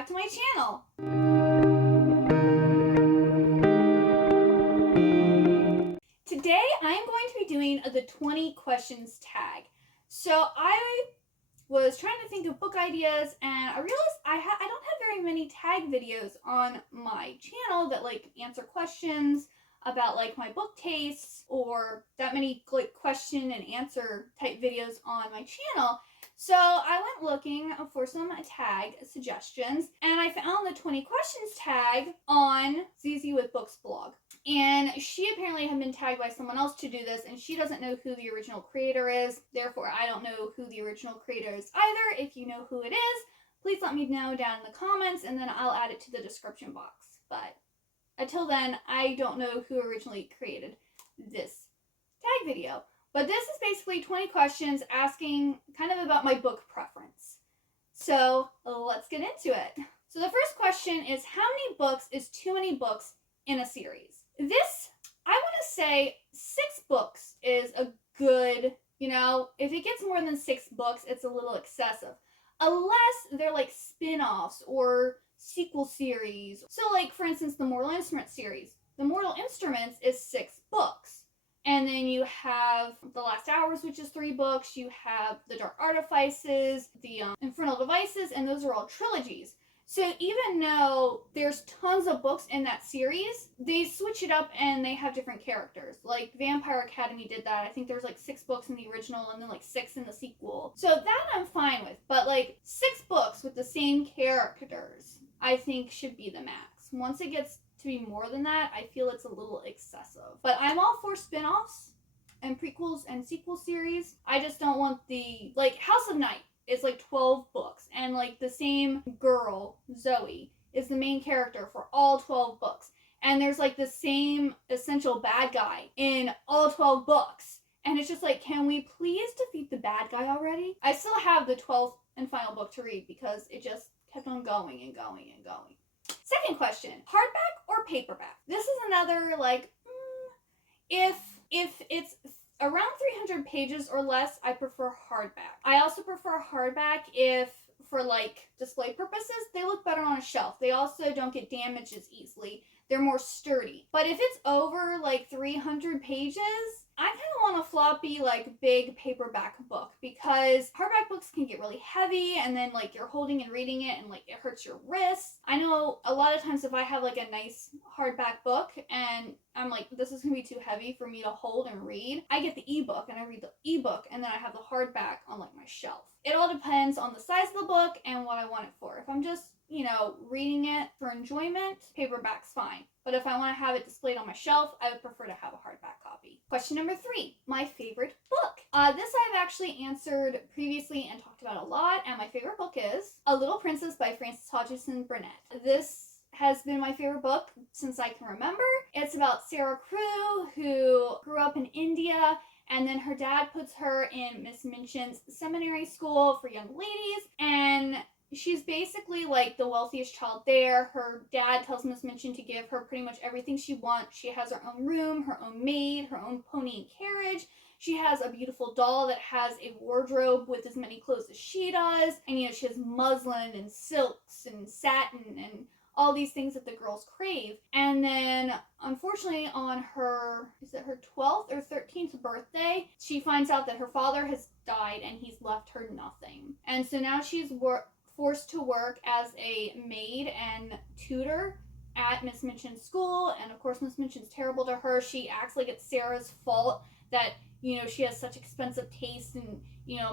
back to my channel. Today I am going to be doing the 20 questions tag. So I was trying to think of book ideas and I realized I don't have very many tag videos on my channel that like answer questions about like my book tastes, or that many like question and answer type videos on my channel. So I went looking for some tag suggestions and I found the 20 questions tag on ZZ with Books blog. And she apparently had been tagged by someone else to do this, and she doesn't know who the original creator is. Therefore, I don't know who the original creator is either. If you know who it is, please let me know down in the comments and then I'll add it to the description box. But until then, I don't know who originally created this tag video. But this is basically 20 questions asking kind of about my book preference. So let's get into it. So the first question is, how many books is too many books in a series? This, I want to say 6 books is a good, if it gets more than 6 books, it's a little excessive. Unless they're like spin-offs or sequel series. So like, for instance, the Mortal Instruments series. The Mortal Instruments is 6 books. And then you have The Last Hours, which is 3 books. You have The Dark Artifices, the Infernal Devices, and those are all trilogies. So even though there's tons of books in that series, they switch it up and they have different characters. Like Vampire Academy did that. I think there's like 6 books in the original and then like 6 in the sequel. So that I'm fine with. But like 6 books with the same characters, I think should be the max. Once it gets to be more than that, I feel it's a little excessive. But I'm all for spin-offs and prequels and sequel series. I just don't want the, like House of Night is like 12 books, and like the same girl, Zoe, is the main character for all 12 books. And there's like the same essential bad guy in all 12 books. And it's just like, can we please defeat the bad guy already? I still have the 12th and final book to read because it just kept on going and going and going. Second question, hardback or paperback? This is another like, if it's around 300 pages or less, I prefer hardback. I also prefer hardback if, for like display purposes, they look better on a shelf. They also don't get damaged as easily. They're more sturdy. But if it's over like 300 pages, I kind of want a floppy, like big paperback book, because hardback books can get really heavy and then like you're holding and reading it and like it hurts your wrists. I know a lot of times if I have like a nice hardback book and I'm like, this is gonna be too heavy for me to hold and read, I get the ebook and I read the ebook and then I have the hardback on like my shelf. It all depends on the size of the book and what I want it for. If I'm just, reading it for enjoyment, paperback's fine. But if I want to have it displayed on my shelf, I would prefer to have a hardback copy. Question number 3, my favorite book. This I've actually answered previously and talked about a lot, and my favorite book is A Little Princess by Frances Hodgson Burnett. This has been my favorite book since I can remember. It's about Sarah Crewe, who grew up in India, and then her dad puts her in Miss Minchin's seminary school for young ladies, and she's basically like the wealthiest child there. Her dad tells Miss Minchin to give her pretty much everything she wants. She has her own room, her own maid, her own pony and carriage. She has a beautiful doll that has a wardrobe with as many clothes as she does. And she has muslin and silks and satin and all these things that the girls crave. And then unfortunately on her 12th or 13th birthday, she finds out that her father has died and he's left her nothing. And so now she's forced to work as a maid and tutor at Miss Minchin's school. And of course Miss Minchin's terrible to her. She acts like it's Sarah's fault that, she has such expensive taste, and,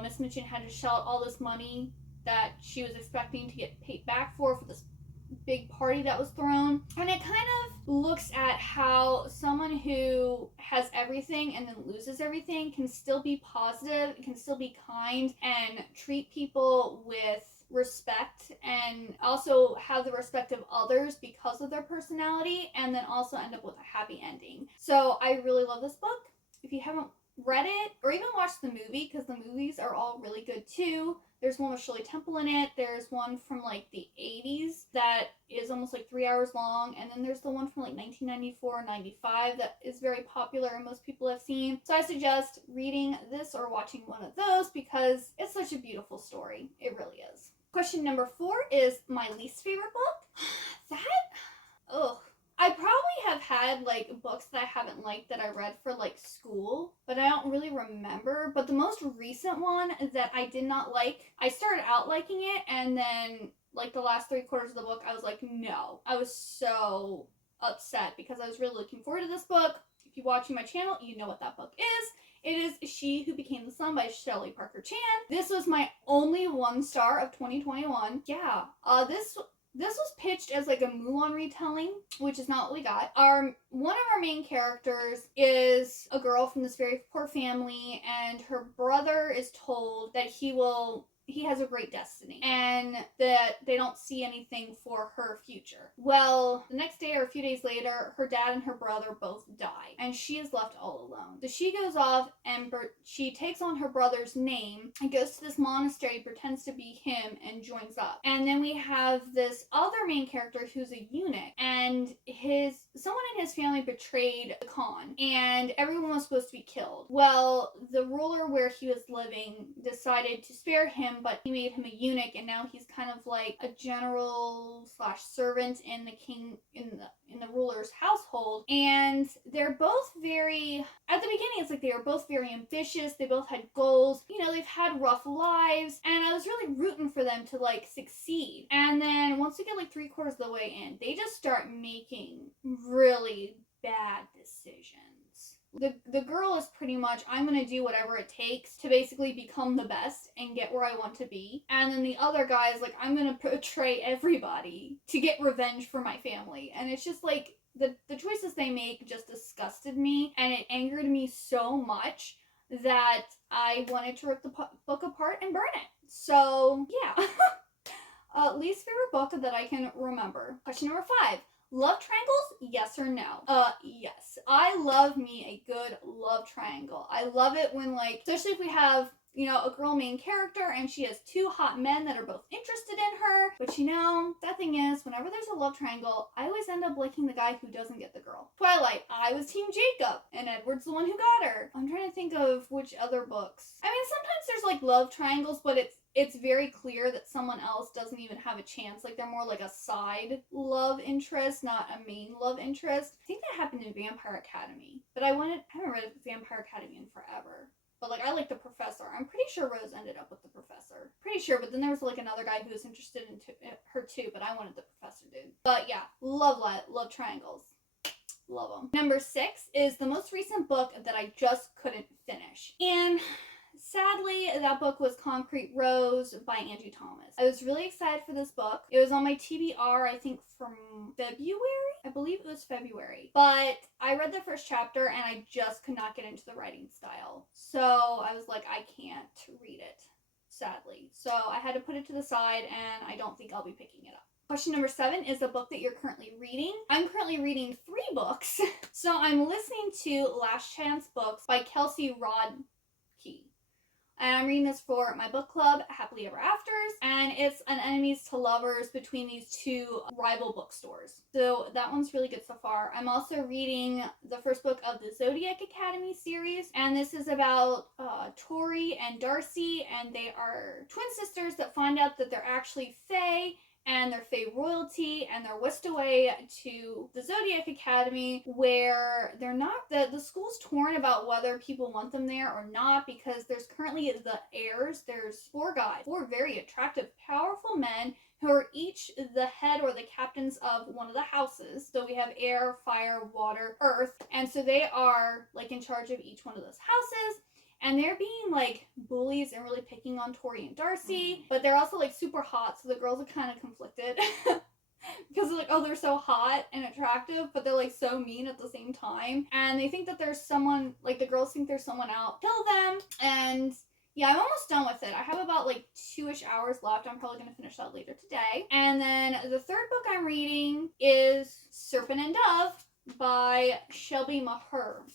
Miss Minchin had to shell out all this money that she was expecting to get paid back for this big party that was thrown. And it kind of looks at how someone who has everything and then loses everything can still be positive, can still be kind, and treat people with respect, and also have the respect of others because of their personality, and then also end up with a happy ending. So I really love this book. If you haven't read it or even watched the movie, because the movies are all really good too. There's one with Shirley Temple in it. There's one from like the 80s that is almost like 3 hours long. And then there's the one from like 1994 or 95 that is very popular and most people have seen. So I suggest reading this or watching one of those because it's such a beautiful story. It really is. Question number 4 is my least favorite book. I probably have had like books that I haven't liked that I read for like school, but I don't really remember. But the most recent one that I did not like, I started out liking it, and then like the last 3/4 of the book, I was like, no. I was so upset because I was really looking forward to this book. If you're watching my channel, you know what that book is. It is She Who Became the Sun by Shelley Parker Chan. This was my only 1 star of 2021. Yeah, this was pitched as like a Mulan retelling, which is not what we got. One of our main characters is a girl from this very poor family, and her brother is told that he has a great destiny and that they don't see anything for her future. Well, the next day or a few days later, her dad and her brother both die, and she is left all alone. So she goes off and she takes on her brother's name and goes to this monastery, pretends to be him, and joins up. And then we have this other main character who's a eunuch, and someone in his family betrayed the Khan, and everyone was supposed to be killed. Well, the ruler where he was living decided to spare him, but he made him a eunuch, and now he's kind of like a general / servant in the ruler's household. And they're both very, at the beginning it's like they were both very ambitious, they both had goals, you know, they've had rough lives, and I was really rooting for them to like succeed. And then once we get like 3/4 of the way in, they just start making really bad decisions. The girl is pretty much, I'm gonna do whatever it takes to basically become the best and get where I want to be. And then the other guy is like, I'm gonna betray everybody to get revenge for my family. And it's just like, the choices they make just disgusted me, and it angered me so much that I wanted to rip the book apart and burn it. So, yeah. Least favorite book that I can remember. Question number 5. Love triangles, yes or no? Yes. I love me a good love triangle. I love it when, like, especially if we have, you know, a girl main character and she has 2 hot men that are both interested in her. But you know, that thing is, whenever there's a love triangle, I always end up liking the guy who doesn't get the girl. Twilight, I was Team Jacob, and Edward's the one who got her. I'm trying to think of which other books. I mean, sometimes there's like love triangles, but it's very clear that someone else doesn't even have a chance. Like, they're more like a side love interest, not a main love interest. I think that happened in Vampire Academy, but I haven't read Vampire Academy in forever. But like, I like the professor. I'm pretty sure Rose ended up with the professor. Pretty sure, but then there was like another guy who was interested in her too, but I wanted the professor dude. But yeah, love triangles. Love them. Number 6 is the most recent book that I just couldn't finish. And sadly, that book was Concrete Rose by Angie Thomas. I was really excited for this book. It was on my TBR, I think, from February? I believe it was February. But I read the first chapter and I just could not get into the writing style. So I was like, I can't read it, sadly. So I had to put it to the side, and I don't think I'll be picking it up. Question number 7 is the book that you're currently reading. I'm currently reading 3 books. So I'm listening to Last Chance Books by Kelsey Rodkey. And I'm reading this for my book club, Happily Ever Afters, and it's an enemies to lovers between these 2 rival bookstores. So that one's really good so far. I'm also reading the first book of the Zodiac Academy series, and this is about Tori and Darcy, and they are twin sisters that find out that they're actually fae, and they're fae royalty, and they're whisked away to the Zodiac Academy, where they're not, the school's torn about whether people want them there or not, because there's currently the heirs. There's 4 guys, 4 very attractive, powerful men who are each the head or the captains of one of the houses. So we have air, fire, water, earth, and so they are like in charge of each one of those houses. And they're being like bullies and really picking on Tori and Darcy, but they're also like super hot, so the girls are kind of conflicted because they're like, oh, they're so hot and attractive, but they're like so mean at the same time. And they think that there's someone, like the girls think there's someone out to kill them. And yeah, I'm almost done with it. I have about like 2-ish hours left. I'm probably going to finish that later today. And then the third book I'm reading is Serpent and Dove by Shelby Mahurin.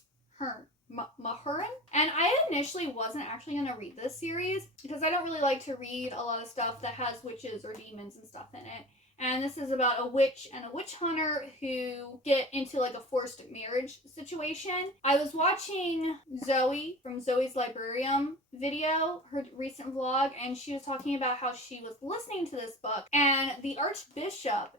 And I initially wasn't actually going to read this series because I don't really like to read a lot of stuff that has witches or demons and stuff in it. And this is about a witch and a witch hunter who get into like a forced marriage situation. I was watching Zoe from Zoe's Librarium video, her recent vlog, and she was talking about how she was listening to this book, and the Archbishop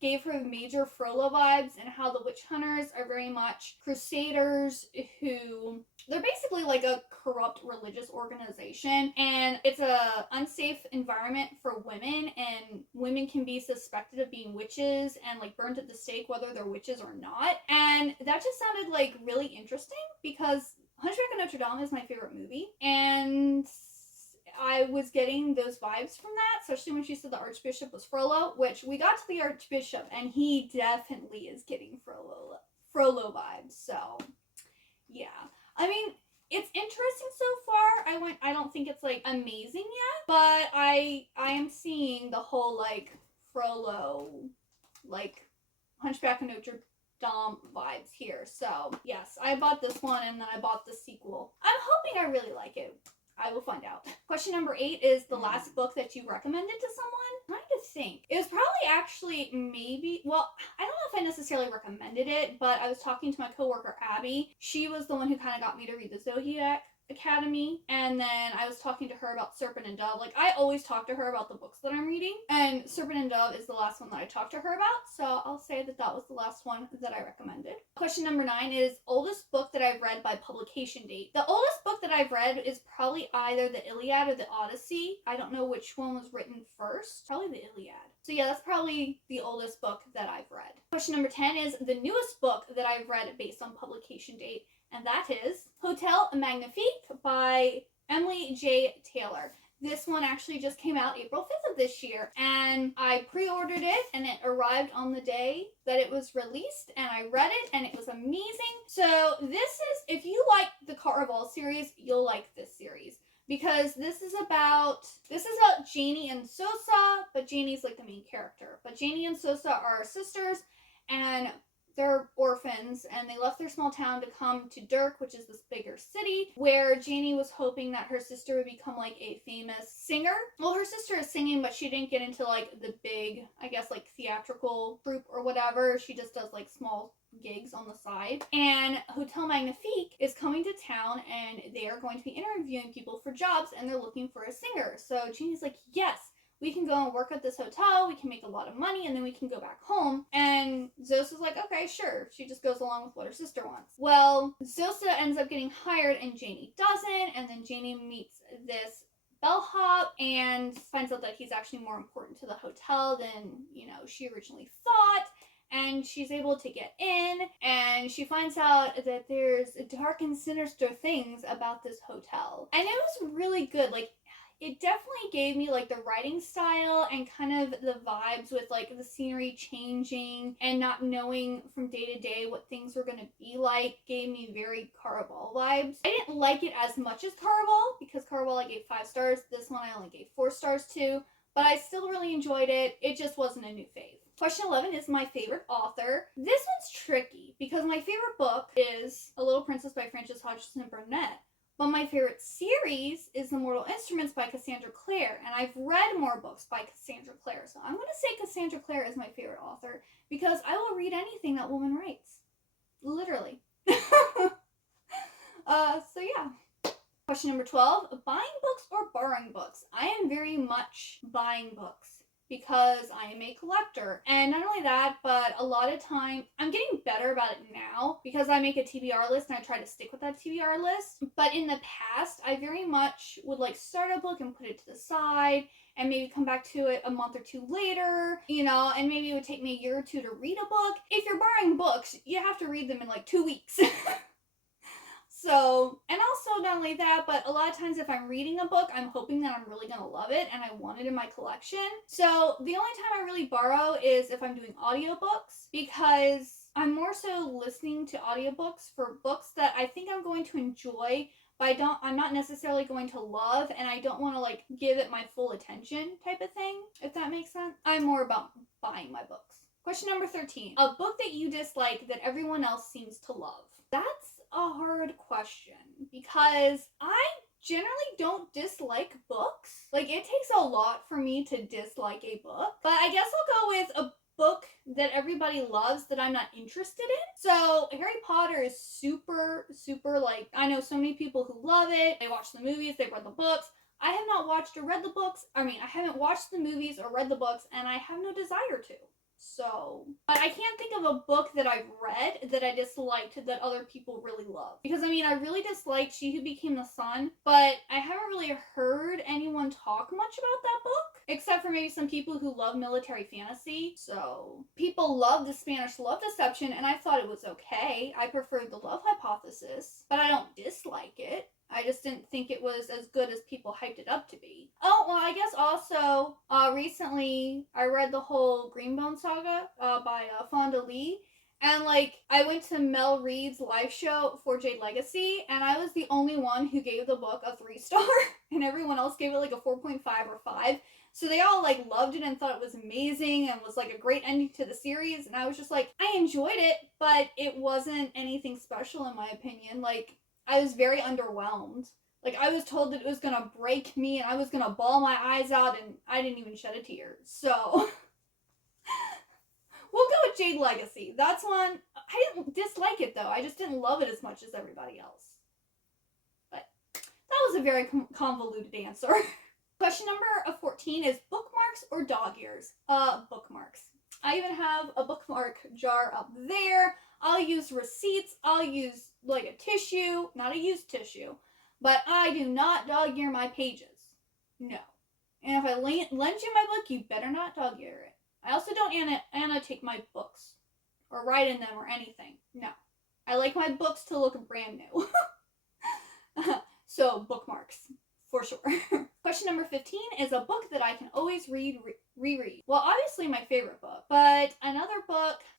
gave her major Frollo vibes, and how the witch hunters are very much crusaders who they're basically like a corrupt religious organization, and it's a unsafe environment for women, and women can be suspected of being witches and like burned at the stake whether they're witches or not. And that just sounded like really interesting because Hunchback of Notre Dame is my favorite movie, and I was getting those vibes from that, especially when she said the Archbishop was Frollo, which we got to the Archbishop and he definitely is getting Frollo vibes. So yeah, I mean, it's interesting so far. I don't think it's like amazing yet, but I am seeing the whole like Frollo, like Hunchback of Notre Dame vibes here. So yes, I bought this one and then I bought the sequel. I'm hoping I really like it. I will find out. Question number 8 is the last book that you recommended to someone. I'm trying to think. It was probably actually well, I don't know if I necessarily recommended it, but I was talking to my coworker Abby. She was the one who kind of got me to read the Zodiac Academy, and then I was talking to her about Serpent and Dove. Like, I always talk to her about the books that I'm reading, and Serpent and Dove is the last one that I talked to her about, so I'll say that that was the last one that I recommended. Question number 9 is oldest book that I've read by publication date. The oldest book that I've read is probably either the Iliad or the Odyssey. I don't know which one was written first. Probably the Iliad. So yeah, that's probably the oldest book that I've read. Question number 10 is the newest book that I've read based on publication date, and that is Hotel Magnifique by Emily J. Taylor. This one actually just came out April 5th of this year, and I pre-ordered it, and it arrived on the day that it was released, and I read it, and it was amazing. So this is, if you like the Caraval series, you'll like this series, because this is about Janie and Sosa, but Janie's like the main character. But Janie and Sosa are sisters, and they're orphans, and they left their small town to come to Dirk, which is this bigger city, where Janie was hoping that her sister would become like a famous singer. Well, her sister is singing, but she didn't get into like the big, I guess, like theatrical troupe or whatever. She just does like small gigs on the side. And Hotel Magnifique is coming to town, and they are going to be interviewing people for jobs, and they're looking for a singer. So Janie's like, yes, we can go and work at this hotel, we can make a lot of money, and then we can go back home. And Zosa's like, okay, sure. She just goes along with what her sister wants. Well, Zosa ends up getting hired and Janie doesn't, and then Janie meets this bellhop and finds out that he's actually more important to the hotel than, she originally thought. And she's able to get in, and she finds out that there's dark and sinister things about this hotel. And it was really good. Like, it definitely gave me like the writing style and kind of the vibes with like the scenery changing and not knowing from day to day what things were going to be like. Gave me very Caraval vibes. I didn't like it as much as Caraval, because Caraval I gave 5 stars. This one I only gave 4 stars to, but I still really enjoyed it. It just wasn't a new fave. Question 11 is my favorite author. This one's tricky because my favorite book is A Little Princess by Frances Hodgson Burnett. But my favorite series is The Mortal Instruments by Cassandra Clare, and I've read more books by Cassandra Clare, so I'm going to say Cassandra Clare is my favorite author, because I will read anything that woman writes. Literally. So yeah. Question number 12, buying books or borrowing books? I am very much buying books, because I am a collector. And not only that, but a lot of time, I'm getting better about it now because I make a TBR list and I try to stick with that TBR list. But in the past, I very much would like start a book and put it to the side and maybe come back to it a month or 2 later, and maybe it would take me a year or 2 to read a book. If you're borrowing books, you have to read them in like 2 weeks. So, and also not only that, but a lot of times if I'm reading a book, I'm hoping that I'm really going to love it and I want it in my collection. So the only time I really borrow is if I'm doing audiobooks, because I'm more so listening to audiobooks for books that I think I'm going to enjoy, but I'm not necessarily going to love, and I don't want to like give it my full attention type of thing, if that makes sense. I'm more about buying my books. Question number 13, a book that you dislike that everyone else seems to love. That's a hard question, because I generally don't dislike books. Like, it takes a lot for me to dislike a book. But I guess I'll go with a book that everybody loves that I'm not interested in. So Harry Potter is super, super, like, I know so many people who love it. They watch the movies, they read the books. I have not watched or read the books. I haven't watched the movies or read the books, and I have no desire to. So, but I can't think of a book that I've read that I disliked that other people really love. Because, I really disliked She Who Became the Sun, but I haven't really heard anyone talk much about that book, except for maybe some people who love military fantasy. So, people love The Spanish Love Deception, and I thought it was okay. I preferred The Love Hypothesis, but I don't dislike it. I just didn't think it was as good as people hyped it up to be. Oh, well, I guess also, recently I read the whole Greenbone saga by Fonda Lee. And, I went to Mel Reed's live show for Jade Legacy, and I was the only one who gave the book a 3-star, and everyone else gave it, a 4.5 or 5. So they all, loved it and thought it was amazing and was, a great ending to the series. And I was just I enjoyed it, but it wasn't anything special in my opinion. I was very underwhelmed. I was told that it was gonna break me and I was gonna bawl my eyes out, and I didn't even shed a tear. So, we'll go with Jade Legacy. That's one. I didn't dislike it, though. I just didn't love it as much as everybody else. But that was a very convoluted answer. Question number 14 is bookmarks or dog ears? Bookmarks. I even have a bookmark jar up there. I'll use receipts. I'll use a tissue, not a used tissue, but I do not dog ear my pages. No. And if I lend you my book, you better not dog ear it. I also don't annotate my books or write in them or anything. No. I like my books to look brand new. So, bookmarks. For sure. Question number 15 is a book that I can always reread. Well, obviously my favorite book, but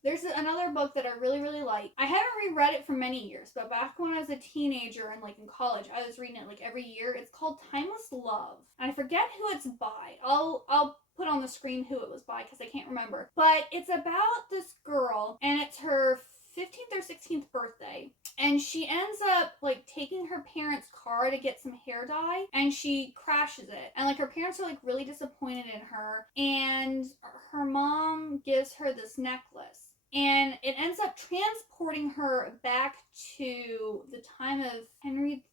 there's another book that I really, really like. I haven't reread it for many years, but back when I was a teenager and in college, I was reading it every year. It's called Timeless Love. And I forget who it's by. I'll put on the screen who it was by because I can't remember. But it's about this girl, and it's her 15th or 16th birthday, and she ends up taking her parents' car to get some hair dye, and she crashes it, and her parents are really disappointed in her, and her mom gives her this necklace, and it ends up transporting her back to the time of Henry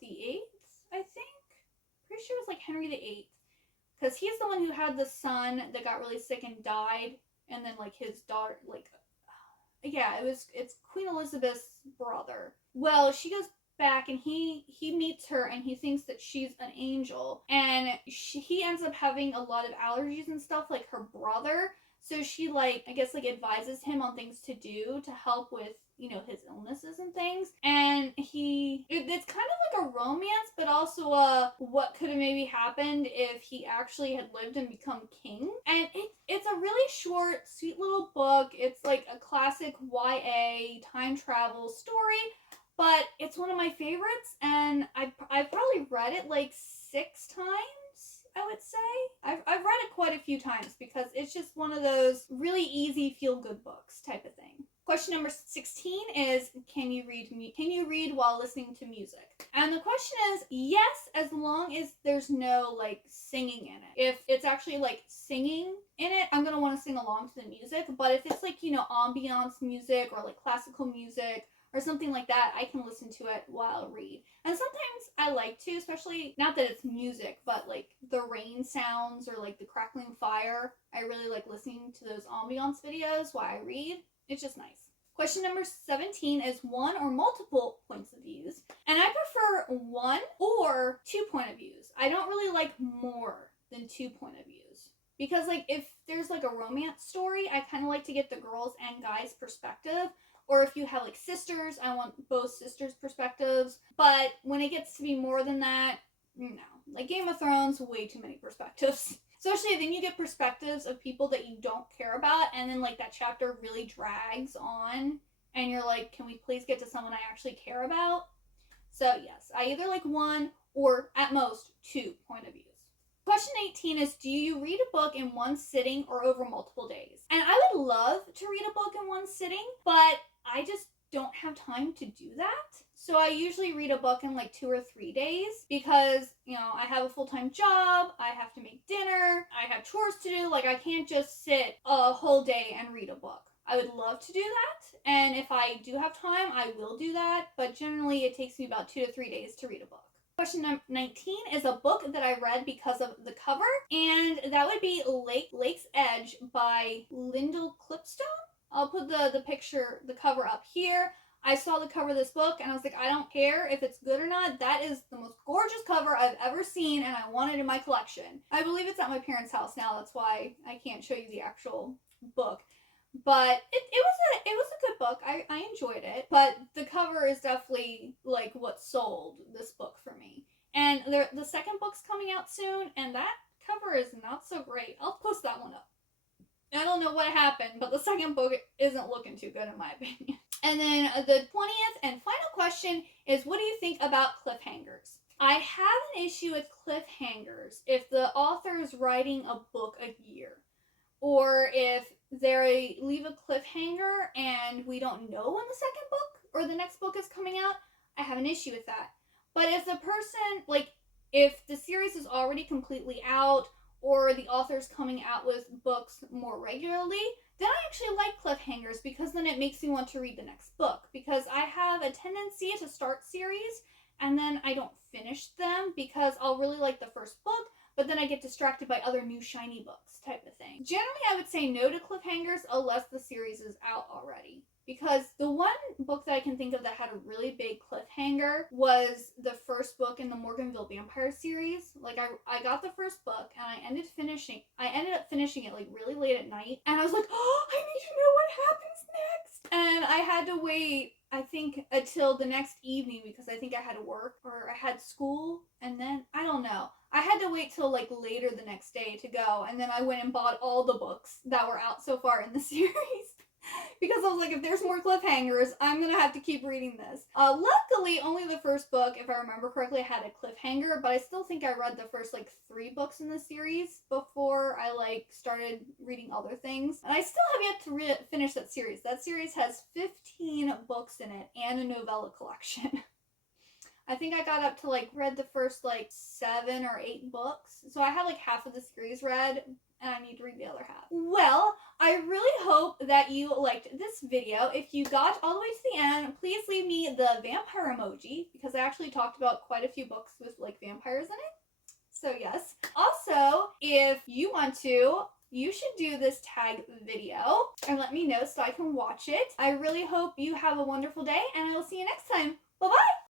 VIII, I think. Pretty sure it was Henry VIII, because he's the one who had the son that got really sick and died, and then his daughter yeah, it's Queen Elizabeth's brother. Well, she goes back and he meets her and he thinks that she's an angel, and he ends up having a lot of allergies and stuff like her brother. So she I guess advises him on things to do to help with his illnesses and things. And it's kind of a romance, but also what could have maybe happened if he actually had lived and become king. And it's a really short, sweet little book. It's a classic YA time travel story, but it's one of my favorites, and I've probably read it 6 times, I would say. I've read it quite a few times because it's just one of those really easy feel-good books type of thing. Question number 16 is, can you read while listening to music? And the question is, yes, as long as there's no singing in it. If it's actually singing in it, I'm gonna want to sing along to the music. But if it's ambiance music or classical music or something like that, I can listen to it while I read. And sometimes I like to, especially not that it's music, but the rain sounds or the crackling fire. I really like listening to those ambiance videos while I read. It's just nice. Question number 17 is one or multiple points of views. And I prefer one or 2 point of views. I don't really like more than 2 point of views. Because if there's a romance story, I kind of like to get the girls and guys' perspective. Or if you have sisters, I want both sisters' perspectives. But when it gets to be more than that, no. Game of Thrones, way too many perspectives. Especially then you get perspectives of people that you don't care about, and then that chapter really drags on, and you're can we please get to someone I actually care about? So yes, I either one or at most 2 point of views. Question 18 is, do you read a book in one sitting or over multiple days? And I would love to read a book in one sitting, but I just don't have time to do that. So I usually read a book in like 2 or 3 days because, I have a full-time job, I have to make dinner, I have chores to do. Like, I can't just sit a whole day and read a book. I would love to do that, and if I do have time, I will do that, but generally it takes me about 2 to 3 days to read a book. Question number 19 is a book that I read because of the cover, and that would be Lake's Edge by Lyndall Clipstone. I'll put the picture, the cover up here. I saw the cover of this book and I was like, I don't care if it's good or not. That is the most gorgeous cover I've ever seen, and I want it in my collection. I believe it's at my parents' house now. That's why I can't show you the actual book. But it was a good book. I enjoyed it. But the cover is definitely like what sold this book for me. And the second book's coming out soon, and that cover is not so great. I'll post that one up. I don't know what happened, but the second book isn't looking too good in my opinion. And then the 20th and final question is, what do you think about cliffhangers? I have an issue with cliffhangers if the author is writing a book a year, or if they leave a cliffhanger and we don't know when the second book or the next book is coming out. I have an issue with that. But if the person, like, if the series is already completely out, or the author's coming out with books more regularly, then I actually like cliffhangers, because then it makes me want to read the next book. Because I have a tendency to start series and then I don't finish them because I'll really like the first book, but then I get distracted by other new shiny books type of thing. Generally, I would say no to cliffhangers unless the series is out already. Because the one book that I can think of that had a really big cliffhanger was the first book in the Morganville Vampire series. Like, I got the first book and I ended up finishing it like really late at night. And I was like, oh, I need to know what happens next. And I had to wait, I think, until the next evening because I think I had to work or I had school. And then, I don't know. I had to wait till like later the next day to go. And then I went and bought all the books that were out so far in the series. Because I was like, if there's more cliffhangers, I'm going to have to keep reading this. Luckily, only the first book, if I remember correctly, had a cliffhanger, but I still think I read the first, 3 books in the series before I, started reading other things. And I still have yet to finish that series. That series has 15 books in it and a novella collection. I think I got up to, read the first, 7 or 8 books. So I had, half of the series read, and I need to read the other half. Well, I really hope that you liked this video. If you got all the way to the end, please leave me the vampire emoji, because I actually talked about quite a few books with, vampires in it. So, yes. Also, if you want to, you should do this tag video and let me know so I can watch it. I really hope you have a wonderful day, and I will see you next time. Bye-bye!